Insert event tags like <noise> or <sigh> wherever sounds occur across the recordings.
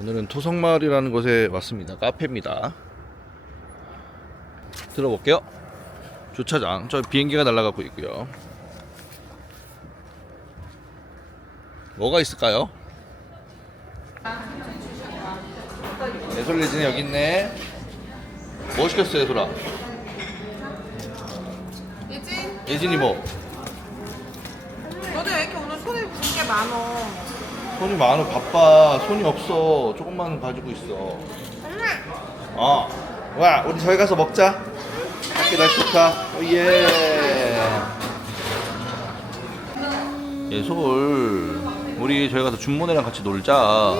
오늘은 토성마을이라는 곳에 왔습니다. 카페입니다. 들어볼게요. 주차장. 저 비행기가 날아가고 있고요. 뭐가 있을까요? 예솔예진이 여기 있네. 뭐 시켰어요, 예솔아? 예진, 예진이 뭐? 너도 왜 이렇게 오늘 손에 묻은 게 많어? 손이 많아. 바빠. 손이 없어. 조금만 가지고 있어. 어. 와 우리 저기 가서 먹자. 밖에 날씨 좋다. 오 예. 예솔 우리 저기 가서 준모네랑 같이 놀자.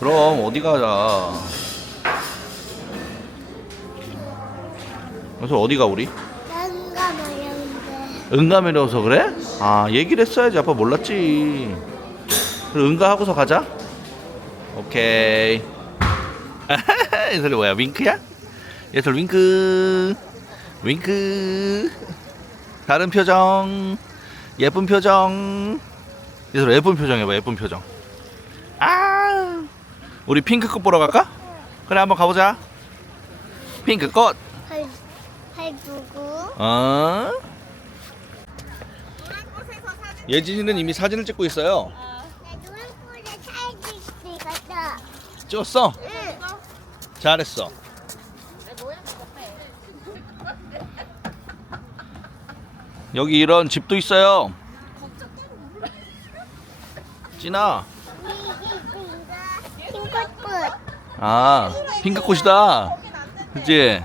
그럼 어디 가자. 예솔 어디 가 우리? 난가 말렸는데 응가매려서 그래? 아 얘기를 했어야지. 아빠 몰랐지 응가하고서 가자. 오케이. <laughs> 예솔이 뭐야 윙크야? 예솔 윙크. 윙크. 다른 표정. 예쁜 표정. 예솔 예쁜 표정 해봐 예쁜 표정. 아 우리 핑크꽃 보러 갈까? 그래 한번 가보자. 핑크꽃. 할, 할 누구? 어? 예진이는 이미 사진을 찍고 있어요. 나 노란불에 살고 있었어 찍었어? 응 잘했어. 여기 이런 집도 있어요. 핑크꽃 아, 핑크꽃이다. 그치?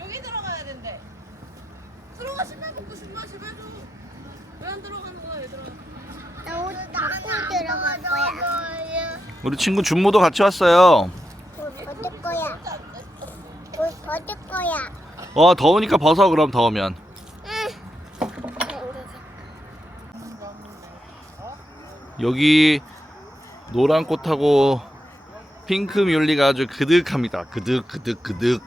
여기 들어가야 된대. 들어가 신발 벗고 신발 집에서 왜 안 들어가는 거야 얘들아? 나옷 닦고 들어갈 거야 우리 친구 준모도 같이 왔어요. 옷 벗을 거야 옷 벗을 거야 어, 더우니까 벗어, 그럼 더우면. 응 여기 노란 꽃하고 핑크 뮬리가 아주 그득합니다. 그득 그득 그득.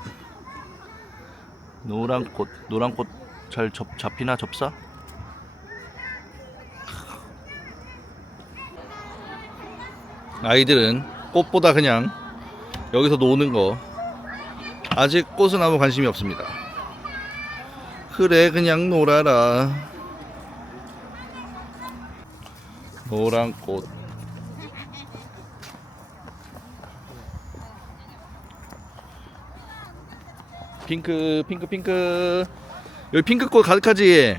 노란 꽃, 노란 꽃 잘 잡히나 접사? 아이들은 꽃보다 그냥 여기서 노는 거 아직 꽃은 아무 관심이 없습니다. 그래 그냥 놀아라. 노란 꽃. 핑크, 핑크, 핑크. 여기 핑크꽃 가득하지?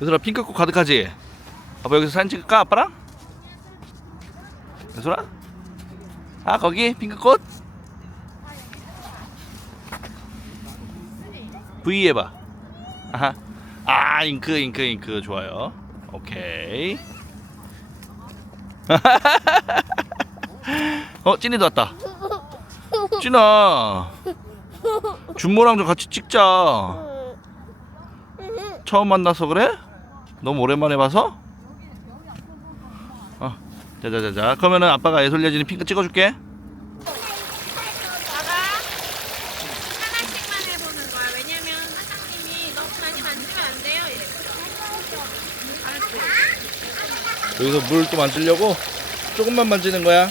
얘들아, 핑크꽃 가득하지? 아빠 여기서 사진 찍을까, 아빠랑? 얘들아? 아, 거기? 핑크꽃? V 해봐. 아하. 아, 잉크, 잉크, 잉크. 좋아요. 오케이. <laughs> 어, 찐이도 왔다. 찐아. 준모랑 좀 같이 찍자. 처음 만나서 그래? 너무 오랜만에 봐서? 어, 자자자자. 그러면은 아빠가 애솔려지는 핑크 찍어줄게. 하나씩만 해보는 거야. 왜냐면 사장님이 너무 많이 만지면 안 돼요. 알았지? 여기서 물 또 만지려고 조금만 만지는 거야.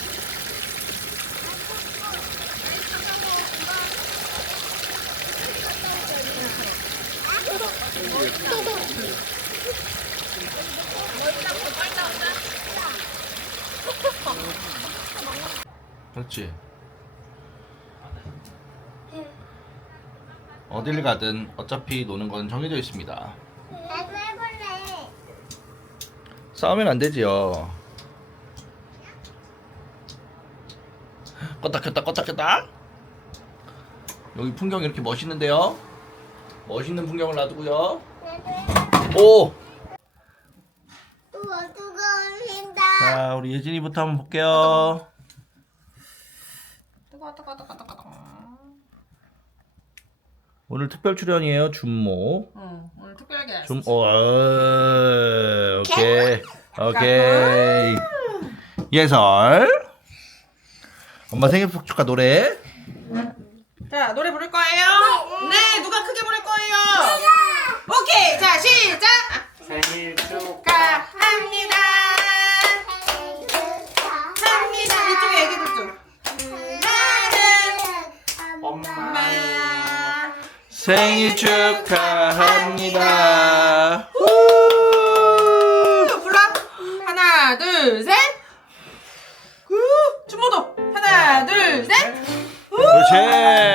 그렇지. 어딜 가든 어차피 노는 건 정해져 있습니다. 나도 해볼래 싸우면 안 되지요. 껐다 켰다 껐다 켰다. 여기 풍경 이렇게 멋있는데요. 멋있는 풍경을 놔두고요. 오. 우와 뜨거워진다 자 우리 예진이부터 한번 볼게요. 뜨거 뜨거 뜨거 뜨거 뜨거. 오늘 특별 출연이에요 준모. 응, 오늘 특별하게. 준. 오. 오케이. 오케이. 예설. 엄마 생일 축하 노래. 자, 노래 부를 거예요? 네, 누가 크게 부를 거예요? 오케이, 자, 시작! 생일 엄마 생일 축하합니다. 우! 불러. 하나, 둘, 셋. 우! 춤모도. 하나, 둘, 셋. 우! 그렇지.